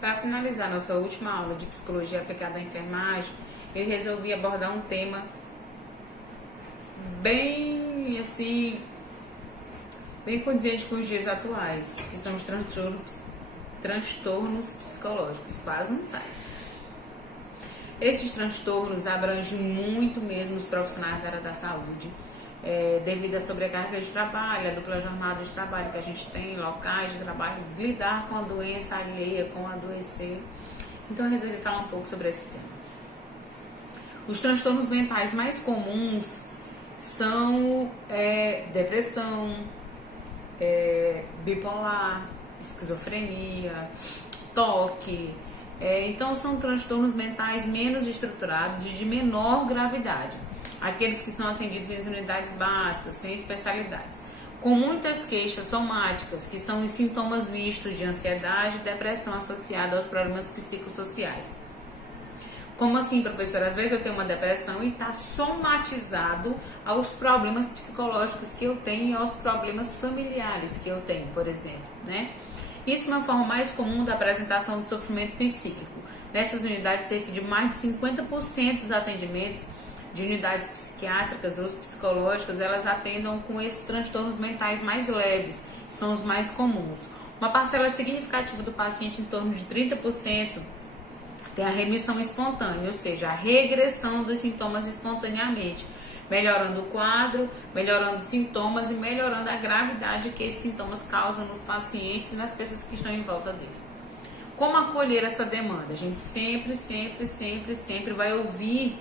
Para finalizar nossa última aula de psicologia aplicada à enfermagem, eu resolvi abordar um tema bem condizente com os dias atuais, que são os transtornos psicológicos. Quase não sai. Esses transtornos abrangem muito mesmo os profissionais da área da saúde, devido à sobrecarga de trabalho, a dupla jornada de trabalho que a gente tem, locais de trabalho, lidar com a doença alheia, com adoecer. Então eu resolvi falar um pouco sobre esse tema. Os transtornos mentais mais comuns são depressão, bipolar, esquizofrenia, toque. Então são transtornos mentais menos estruturados e de menor gravidade. Aqueles que são atendidos em unidades básicas, sem especialidades, com muitas queixas somáticas, que são os sintomas mistos de ansiedade e depressão associada aos problemas psicossociais. Como assim, professora? Às vezes eu tenho uma depressão e está somatizado aos problemas psicológicos que eu tenho e aos problemas familiares que eu tenho, por exemplo, né? Isso é uma forma mais comum da apresentação do sofrimento psíquico. Nessas unidades, cerca de mais de 50% dos atendimentos de unidades psiquiátricas ou psicológicas, elas atendam com esses transtornos mentais mais leves, que são os mais comuns. Uma parcela significativa do paciente, em torno de 30%, tem a remissão espontânea, ou seja, a regressão dos sintomas espontaneamente, melhorando o quadro, melhorando os sintomas e melhorando a gravidade que esses sintomas causam nos pacientes e nas pessoas que estão em volta dele. Como acolher essa demanda? A gente sempre vai ouvir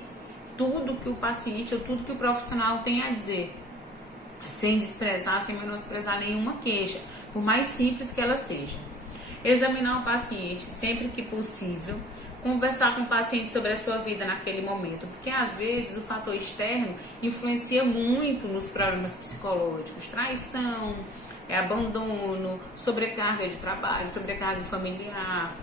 tudo que o paciente ou tudo que o profissional tem a dizer, sem desprezar, sem menosprezar nenhuma queixa, por mais simples que ela seja. Examinar o paciente sempre que possível, conversar com o paciente sobre a sua vida naquele momento, porque às vezes o fator externo influencia muito nos problemas psicológicos, traição, abandono, sobrecarga de trabalho, sobrecarga familiar,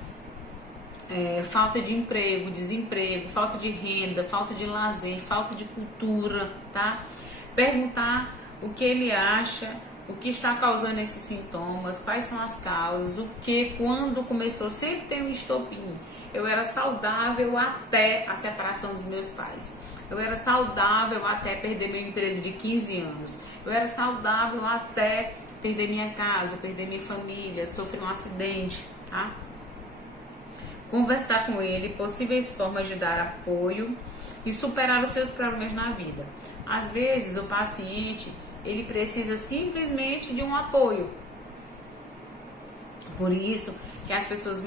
falta de emprego, desemprego, falta de renda, falta de lazer, falta de cultura, tá? Perguntar o que ele acha, o que está causando esses sintomas, quais são as causas, o que, quando começou, sempre tem um estopim. Eu era saudável até a separação dos meus pais. Eu era saudável até perder meu emprego de 15 anos. Eu era saudável até perder minha casa, perder minha família, sofrer um acidente, tá? Conversar com ele, possíveis formas de dar apoio e superar os seus problemas na vida. Às vezes o paciente, ele precisa simplesmente de um apoio. Por isso que as pessoas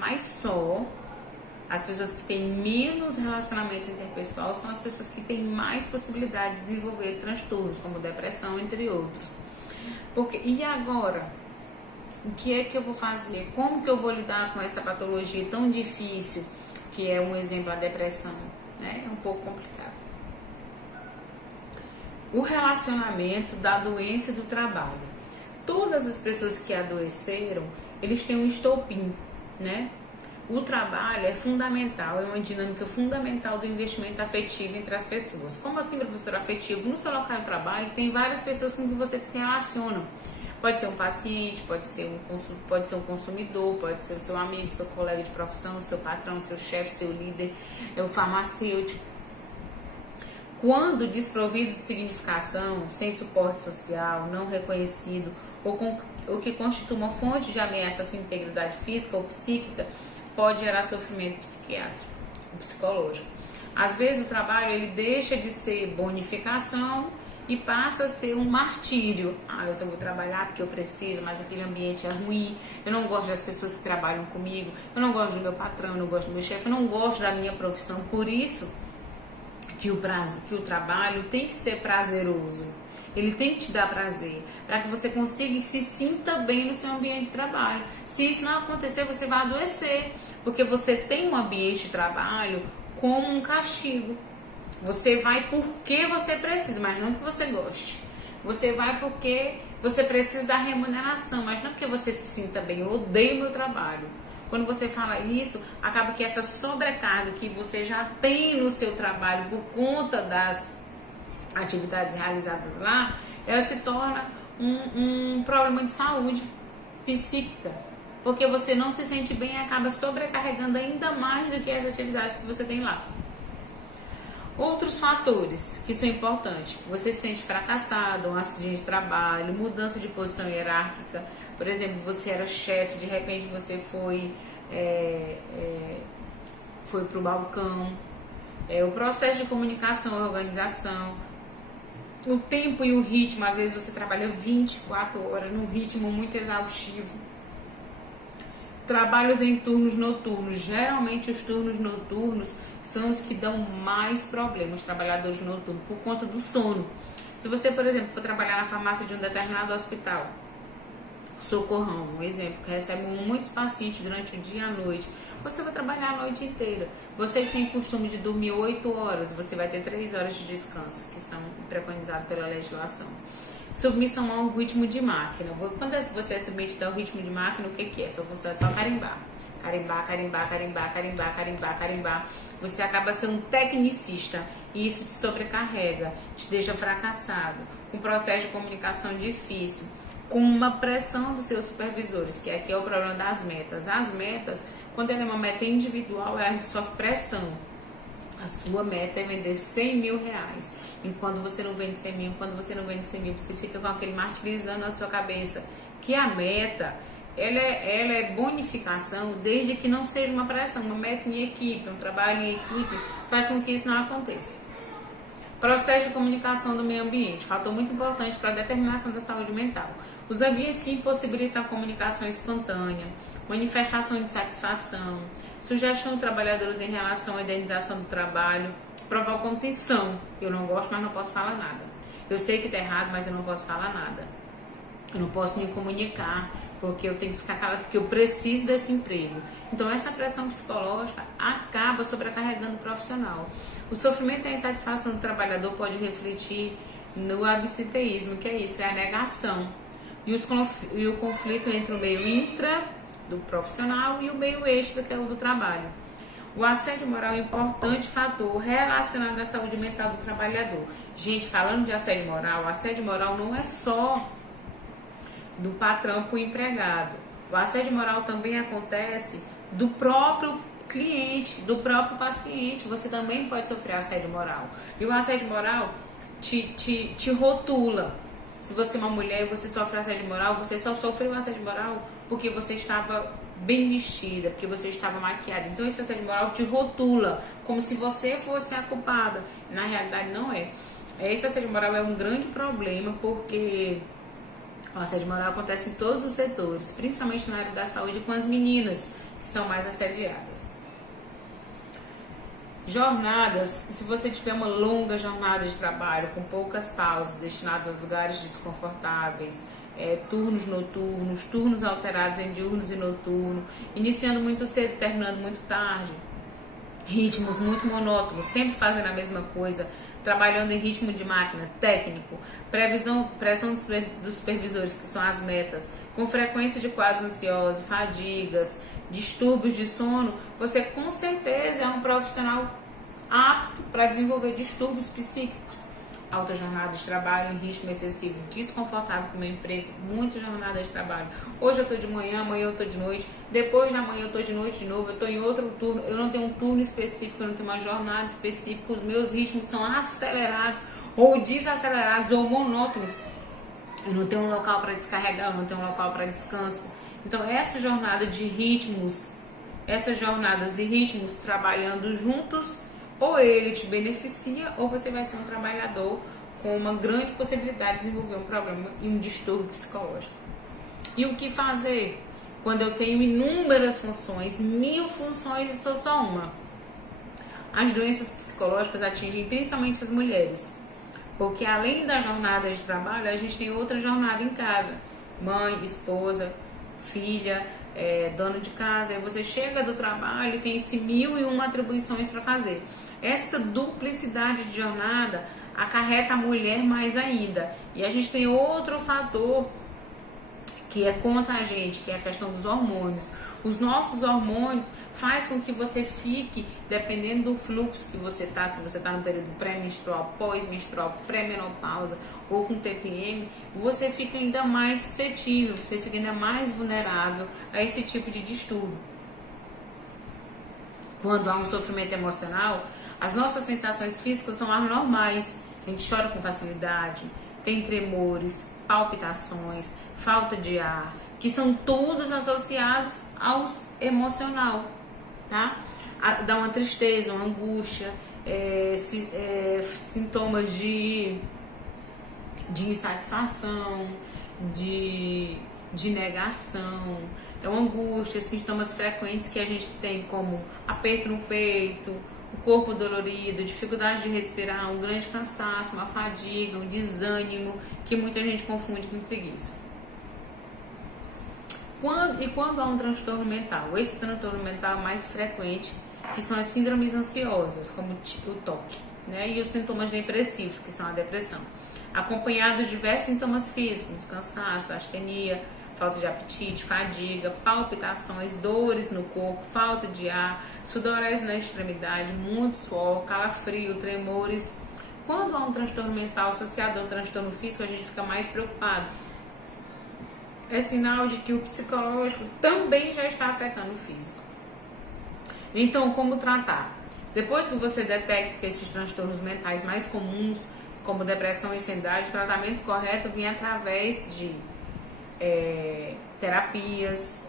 as pessoas que têm menos relacionamento interpessoal são as pessoas que têm mais possibilidade de desenvolver transtornos, como depressão, entre outros. E agora? O que é que eu vou fazer? Como que eu vou lidar com essa patologia tão difícil, que é um exemplo a depressão? Né? É um pouco complicado. O relacionamento da doença e do trabalho. Todas as pessoas que adoeceram, eles têm um estopim, né? O trabalho é fundamental, é uma dinâmica fundamental do investimento afetivo entre as pessoas. Como assim, professor, afetivo? No seu local de trabalho tem várias pessoas com quem você se relaciona. Pode ser um paciente, pode ser um consumidor, pode ser o seu amigo, seu colega de profissão, seu patrão, seu chefe, seu líder, o farmacêutico. Quando desprovido de significação, sem suporte social, não reconhecido, ou que constitui uma fonte de ameaça à sua integridade física ou psíquica, pode gerar sofrimento psiquiátrico, psicológico. Às vezes o trabalho ele deixa de ser bonificação e passa a ser um martírio. Eu só vou trabalhar porque eu preciso, mas aquele ambiente é ruim, eu não gosto das pessoas que trabalham comigo, eu não gosto do meu patrão, eu não gosto do meu chefe, eu não gosto da minha profissão. Por isso que o trabalho tem que ser prazeroso. Ele tem que te dar prazer, para que você consiga e se sinta bem no seu ambiente de trabalho. Se isso não acontecer, você vai adoecer, porque você tem um ambiente de trabalho como um castigo. Você vai porque você precisa, mas não que você goste. Você vai porque você precisa da remuneração, mas não porque você se sinta bem. Eu odeio meu trabalho. Quando você fala isso, acaba que essa sobrecarga que você já tem no seu trabalho por conta das atividades realizadas lá, ela se torna um problema de saúde psíquica. porque você não se sente bem e acaba sobrecarregando ainda mais do que as atividades que você tem lá. Outros fatores que são importantes: você se sente fracassado, um acidente de trabalho, mudança de posição hierárquica. Por exemplo, você era chefe, de repente você foi para o balcão. O processo de comunicação, organização, o tempo e o ritmo. Às vezes você trabalha 24 horas num ritmo muito exaustivo. Trabalhos em turnos noturnos. Geralmente os turnos noturnos são os que dão mais problemas, trabalhadores noturnos, por conta do sono. Se você, por exemplo, for trabalhar na farmácia de um determinado hospital, socorrão, um exemplo, que recebe muitos pacientes durante o dia e a noite, você vai trabalhar a noite inteira. Você que tem costume de dormir 8 horas, você vai ter 3 horas de descanso, que são preconizados pela legislação. Submissão ao ritmo de máquina. Quando você é submetido ao ritmo de máquina, o que é? Você é só carimbar. Carimbar, carimbar, carimbar, carimbar, carimbar, carimbar. Você acaba sendo um tecnicista e isso te sobrecarrega, te deixa fracassado, com um processo de comunicação difícil, com uma pressão dos seus supervisores, que aqui é o problema das metas. As metas, quando ela é uma meta individual, a gente sofre pressão. A sua meta é vender 100 mil reais. Enquanto você não vende 100 mil, você fica com aquele martirizando na sua cabeça. Que a meta, ela é bonificação, desde que não seja uma pressão. Uma meta em equipe, um trabalho em equipe, faz com que isso não aconteça. Processo de comunicação do meio ambiente, fator muito importante para a determinação da saúde mental. Os ambientes que impossibilitam a comunicação espontânea, manifestação de satisfação, sugestão de trabalhadores em relação à indenização do trabalho, provocam tensão. Eu não gosto, mas não posso falar nada. Eu sei que está errado, mas eu não posso falar nada. Eu não posso me comunicar, porque eu tenho que ficar calado, porque eu preciso desse emprego. Então essa pressão psicológica acaba sobrecarregando o profissional. O sofrimento e a insatisfação do trabalhador pode refletir no absenteísmo, que é isso, é a negação. E o conflito entre o meio intra do profissional e o meio extra, que é o do trabalho. O assédio moral é um importante fator relacionado à saúde mental do trabalhador. Gente, falando de assédio moral, o assédio moral não é só do patrão para o empregado. O assédio moral também acontece do próprio cliente, do próprio paciente. Você também pode sofrer assédio moral. E o assédio moral te rotula. Se você é uma mulher e você sofre assédio moral, você só sofreu assédio moral porque você estava bem vestida, porque você estava maquiada. Então esse assédio moral te rotula, como se você fosse a culpada. Na realidade não é. Esse assédio moral é um grande problema, porque o assédio moral acontece em todos os setores, principalmente na área da saúde, com as meninas, que são mais assediadas. Jornadas, se você tiver uma longa jornada de trabalho, com poucas pausas, destinadas a lugares desconfortáveis, turnos noturnos, turnos alterados em diurnos e noturno, iniciando muito cedo, terminando muito tarde, ritmos muito monótonos, sempre fazendo a mesma coisa, trabalhando em ritmo de máquina, técnico, pressão dos supervisores, que são as metas, com frequência de quadros ansiosos, fadigas, distúrbios de sono, você com certeza é um profissional apto para desenvolver distúrbios psíquicos. Alta jornada de trabalho em ritmo excessivo, desconfortável com o meu emprego, muita jornada de trabalho. Hoje eu estou de manhã, amanhã eu estou de noite, depois de amanhã eu estou de noite de novo, eu estou em outro turno, eu não tenho um turno específico, eu não tenho uma jornada específica, os meus ritmos são acelerados, ou desacelerados, ou monótonos. Eu não tenho um local para descarregar, eu não tenho um local para descanso. Então essa jornada de ritmos, essas jornadas e ritmos trabalhando juntos, ou ele te beneficia, ou você vai ser um trabalhador com uma grande possibilidade de desenvolver um problema e um distúrbio psicológico. E o que fazer quando eu tenho inúmeras funções, 1000 funções e sou só uma? As doenças psicológicas atingem principalmente as mulheres, porque além da jornada de trabalho, a gente tem outra jornada em casa. Mãe, esposa, filha, dona de casa. Aí você chega do trabalho e tem esse 1001 atribuições para fazer. Essa duplicidade de jornada acarreta a mulher mais ainda. E a gente tem outro fator, que é contra a gente, que é a questão dos hormônios. Os nossos hormônios faz com que você fique, dependendo do fluxo que você tá, se você tá no período pré-menstrual, pós-menstrual, pré-menopausa ou com TPM, você fica ainda mais suscetível, você fica ainda mais vulnerável a esse tipo de distúrbio. Quando há um sofrimento emocional, as nossas sensações físicas são anormais. A gente chora com facilidade, tem tremores, palpitações, falta de ar, que são todos associados ao emocional, tá? Dá uma tristeza, uma angústia, sintomas de insatisfação, de negação. Então, angústia, sintomas frequentes que a gente tem, como aperto no peito, o corpo dolorido, dificuldade de respirar, um grande cansaço, uma fadiga, um desânimo, que muita gente confunde com preguiça. Quando há um transtorno mental? Esse transtorno mental é mais frequente, que são as síndromes ansiosas, como o TOC, né? E os sintomas depressivos, que são a depressão, acompanhados de diversos sintomas físicos, cansaço, astenia, falta de apetite, fadiga, palpitações, dores no corpo, falta de ar, sudorese na extremidade, muito suor, calafrio, tremores. Quando há um transtorno mental associado a um transtorno físico, a gente fica mais preocupado. É sinal de que o psicológico também já está afetando o físico. Então, como tratar? Depois que você detecta que esses transtornos mentais mais comuns, como depressão e ansiedade, o tratamento correto vem através de terapias,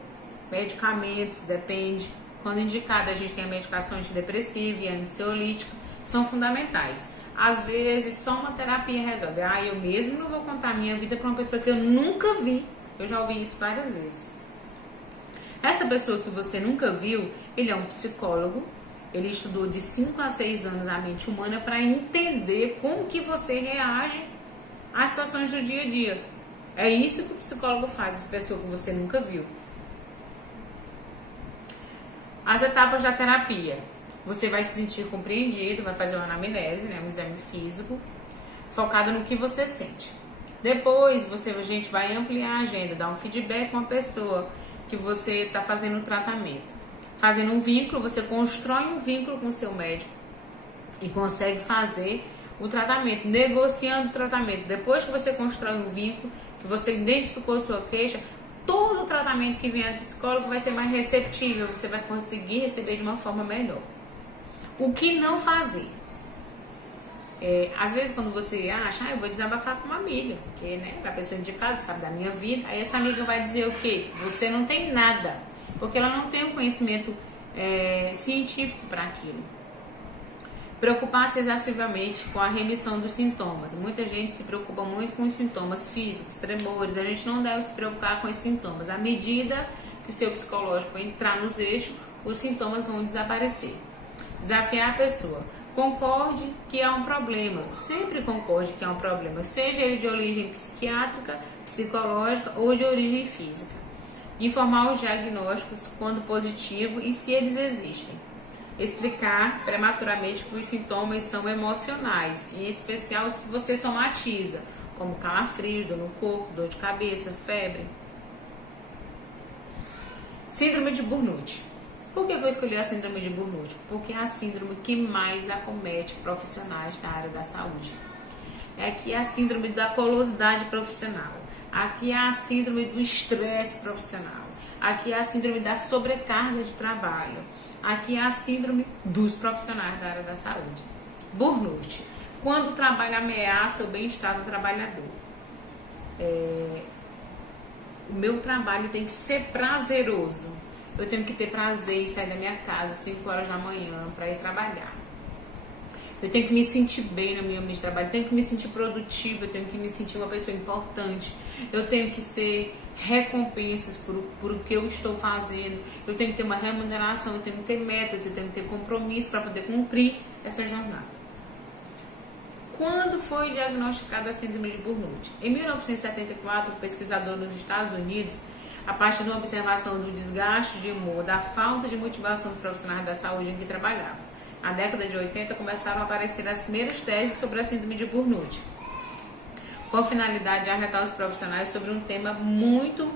medicamentos, depende. Quando indicado, a gente tem a medicação antidepressiva e a ansiolítica, são fundamentais. Às vezes, só uma terapia resolve. Eu mesmo não vou contar a minha vida para uma pessoa que eu nunca vi. Eu já ouvi isso várias vezes. Essa pessoa que você nunca viu, ele é um psicólogo, ele estudou de 5 a 6 anos a mente humana para entender como que você reage às situações do dia a dia. É isso que o psicólogo faz, essa pessoa que você nunca viu. As etapas da terapia. Você vai se sentir compreendido, vai fazer uma anamnese, né, um exame físico, focado no que você sente. Depois, a gente vai ampliar a agenda, dar um feedback com a pessoa que você está fazendo o tratamento. Fazendo um vínculo, você constrói um vínculo com o seu médico e consegue fazer o tratamento, negociando o tratamento. Depois que você constrói um vínculo, que você identificou sua queixa, todo o tratamento que vier do psicólogo vai ser mais receptível, você vai conseguir receber de uma forma melhor. O que não fazer? Às vezes quando você acha, eu vou desabafar com uma amiga, porque né, a pessoa indicada sabe da minha vida, aí essa amiga vai dizer o quê? Você não tem nada, porque ela não tem o conhecimento científico para aquilo. Preocupar-se excessivamente com a remissão dos sintomas. Muita gente se preocupa muito com os sintomas físicos, tremores. A gente não deve se preocupar com esses sintomas. À medida que o seu psicológico entrar nos eixos, os sintomas vão desaparecer. Desafiar a pessoa. Concorde que é um problema. Sempre concorde que é um problema. Seja ele de origem psiquiátrica, psicológica ou de origem física. Informar os diagnósticos quando positivo e se eles existem. Explicar prematuramente que os sintomas são emocionais, em especial os que você somatiza, como calafrios, dor no corpo, dor de cabeça, febre. Síndrome de Burnout. Por que eu escolhi a síndrome de Burnout? Porque é a síndrome que mais acomete profissionais da área da saúde. Aqui é a síndrome da colosidade profissional. Aqui é a síndrome do estresse profissional. Aqui é a síndrome da sobrecarga de trabalho. Aqui é a síndrome dos profissionais da área da saúde. Burnout. Quando o trabalho ameaça o bem-estar do trabalhador. O meu trabalho tem que ser prazeroso. Eu tenho que ter prazer em sair da minha casa às 5 horas da manhã para ir trabalhar. Eu tenho que me sentir bem no meu ambiente de trabalho. Eu tenho que me sentir produtiva. Eu tenho que me sentir uma pessoa importante. Eu tenho que ser recompensas por o que eu estou fazendo. Eu tenho que ter uma remuneração. Eu tenho que ter metas. Eu tenho que ter compromisso para poder cumprir essa jornada. Quando foi diagnosticada a síndrome de Burnout? Em 1974, um pesquisador nos Estados Unidos, a partir de uma observação do desgaste de humor, da falta de motivação dos profissionais da saúde em que trabalhavam. Na década de 80, começaram a aparecer as primeiras teses sobre a síndrome de Burnout, com a finalidade de alertar os profissionais sobre um tema muito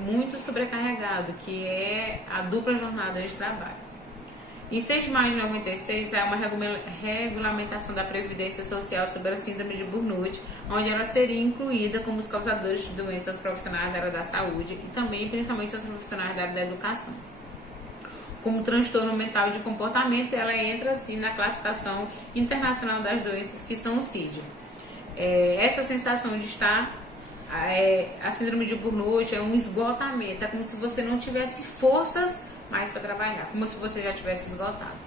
muito sobrecarregado, que é a dupla jornada de trabalho. Em 6 de maio de 96, saiu uma regulamentação da Previdência Social sobre a síndrome de Burnout, onde ela seria incluída como os causadores de doenças profissionais da área da saúde e também, principalmente, os profissionais da área da educação. Como transtorno mental de comportamento, ela entra, assim, na classificação internacional das doenças, que são o CID. Essa sensação de estar... a síndrome de Burnout é um esgotamento, é como se você não tivesse forças mais para trabalhar, como se você já tivesse esgotado.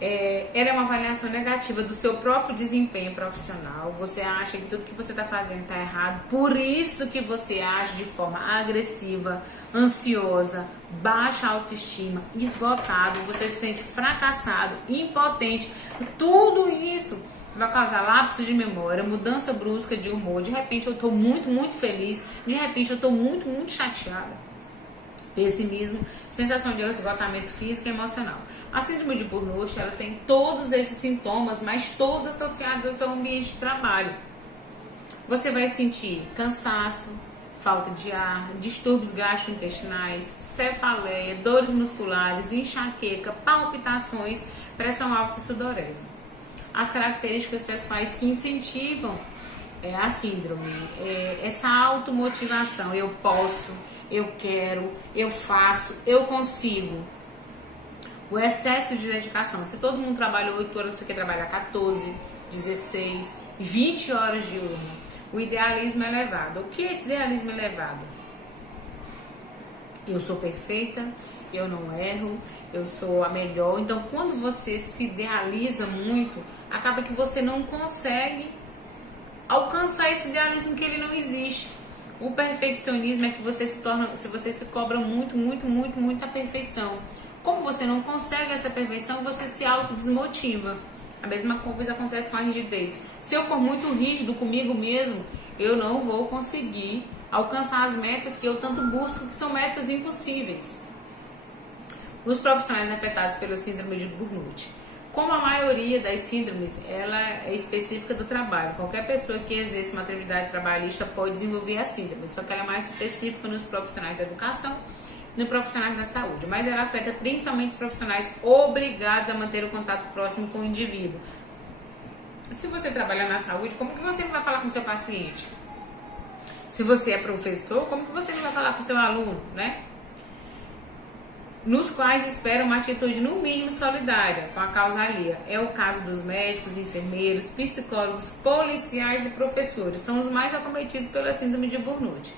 Ela é uma avaliação negativa do seu próprio desempenho profissional. Você acha que tudo que você está fazendo está errado, por isso que você age de forma agressiva, ansiosa, baixa autoestima, esgotado, você se sente fracassado, impotente. Tudo isso vai causar lapsos de memória, mudança brusca de humor. De repente eu estou muito, muito feliz, de repente eu estou muito, muito chateada. Pessimismo, sensação de esgotamento físico e emocional. A síndrome de Burnout, ela tem todos esses sintomas, mas todos associados ao seu ambiente de trabalho. Você vai sentir cansaço, falta de ar, distúrbios gastrointestinais, cefaleia, dores musculares, enxaqueca, palpitações, pressão alta e sudorese. As características pessoais que incentivam a síndrome, essa automotivação, eu posso, eu quero, eu faço, eu consigo. O excesso de dedicação. Se todo mundo trabalha 8 horas, você quer trabalhar 14, 16, 20 horas de diurno. O idealismo elevado. O que é esse idealismo elevado? Eu sou perfeita, eu não erro, eu sou a melhor. Então, quando você se idealiza muito, acaba que você não consegue alcançar esse idealismo, que ele não existe. O perfeccionismo é que você se cobra muita perfeição. Como você não consegue essa perfeição, você se autodesmotiva. A mesma coisa acontece com a rigidez. Se eu for muito rígido comigo mesmo, eu não vou conseguir alcançar as metas que eu tanto busco, que são metas impossíveis. Os profissionais afetados pela síndrome de Burnout. Como a maioria das síndromes, ela é específica do trabalho. Qualquer pessoa que exerce uma atividade trabalhista pode desenvolver a síndrome, só que ela é mais específica nos profissionais da educação e nos profissionais da saúde. Mas ela afeta principalmente os profissionais obrigados a manter o contato próximo com o indivíduo. Se você trabalha na saúde, como que você não vai falar com o seu paciente? Se você é professor, como que você não vai falar com o seu aluno, né? Nos quais esperam uma atitude no mínimo solidária com a causa alheia. É o caso dos médicos, enfermeiros, psicólogos, policiais e professores. São os mais acometidos pela síndrome de Burnout.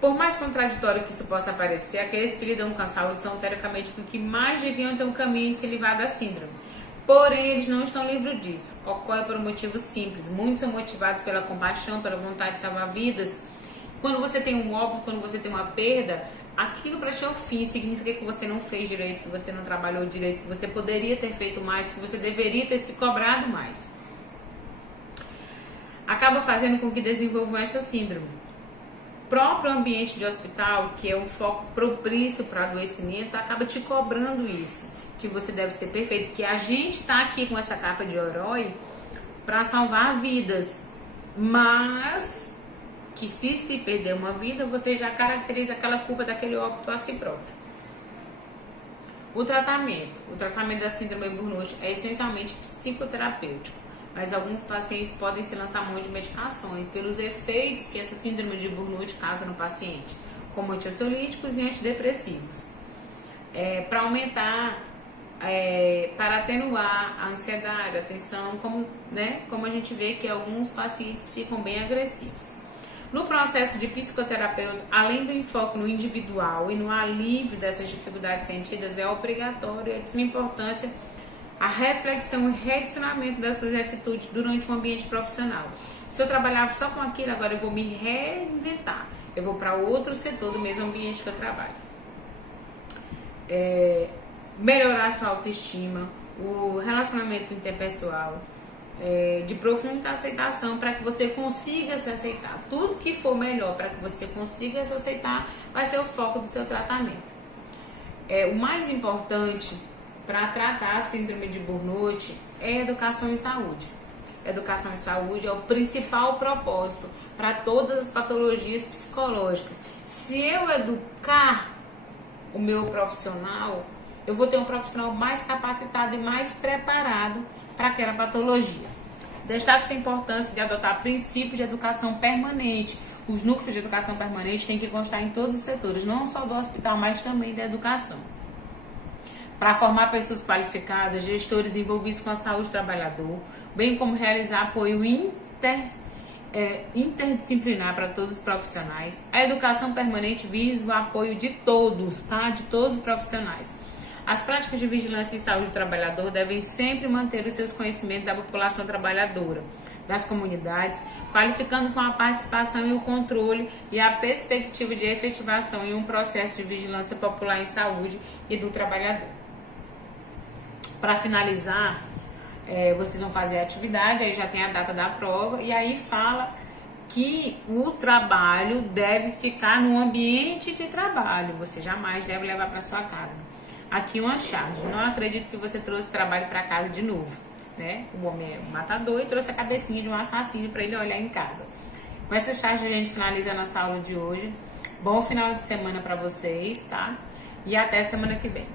Por mais contraditório que isso possa parecer, aqueles que lidam com a saúde são teoricamente os que mais deviam ter um caminho de se livrar da síndrome. Porém, eles não estão livres disso. Ocorre por um motivo simples. Muitos são motivados pela compaixão, pela vontade de salvar vidas. Quando você tem um óbito, quando você tem uma perda, aquilo para ti é o fim, significa que você não fez direito, que você não trabalhou direito, que você poderia ter feito mais, que você deveria ter se cobrado mais. Acaba fazendo com que desenvolvam essa síndrome. O próprio ambiente de hospital, que é um foco propício para adoecimento, acaba te cobrando isso, que você deve ser perfeito, que a gente está aqui com essa capa de herói para salvar vidas, mas que se perder uma vida, você já caracteriza aquela culpa daquele óbito a si próprio. O tratamento da síndrome de Burnout é essencialmente psicoterapêutico, mas alguns pacientes podem se lançar mão de medicações pelos efeitos que essa síndrome de Burnout causa no paciente, como antiansiolíticos e antidepressivos, para aumentar, para atenuar a ansiedade, a tensão, como a gente vê que alguns pacientes ficam bem agressivos. No processo de psicoterapeuta, além do enfoque no individual e no alívio dessas dificuldades sentidas, é obrigatório e de suma importância a reflexão e redirecionamento das suas atitudes durante um ambiente profissional. Se eu trabalhava só com aquilo, agora eu vou me reinventar. Eu vou para outro setor do mesmo ambiente que eu trabalho. Melhorar sua autoestima, o relacionamento interpessoal, de profunda aceitação para que você consiga se aceitar. Tudo que for melhor para que você consiga se aceitar vai ser o foco do seu tratamento. O mais importante para tratar a síndrome de Burnout é educação em saúde. educação em saúde é o principal propósito para todas as patologias psicológicas. Se eu educar o meu profissional, eu vou ter um profissional mais capacitado e mais preparado para aquela patologia. Destaque-se a importância de adotar princípios de educação permanente. Os núcleos de educação permanente têm que constar em todos os setores, não só do hospital, mas também da educação. Para formar pessoas qualificadas, gestores envolvidos com a saúde do trabalhador, bem como realizar apoio interdisciplinar para todos os profissionais. A educação permanente visa o apoio de todos, tá? De todos os profissionais. As práticas de vigilância em saúde do trabalhador devem sempre manter os seus conhecimentos da população trabalhadora, das comunidades, qualificando com a participação e o controle e a perspectiva de efetivação em um processo de vigilância popular em saúde e do trabalhador. Para finalizar, vocês vão fazer a atividade, aí já tem a data da prova, e aí fala que o trabalho deve ficar no ambiente de trabalho, você jamais deve levar para sua casa. Aqui uma charge, não acredito que você trouxe trabalho para casa de novo, né? O homem é um matador e trouxe a cabecinha de um assassino para ele olhar em casa. Com essa charge a gente finaliza a nossa aula de hoje. Bom final de semana para vocês, tá? E até semana que vem.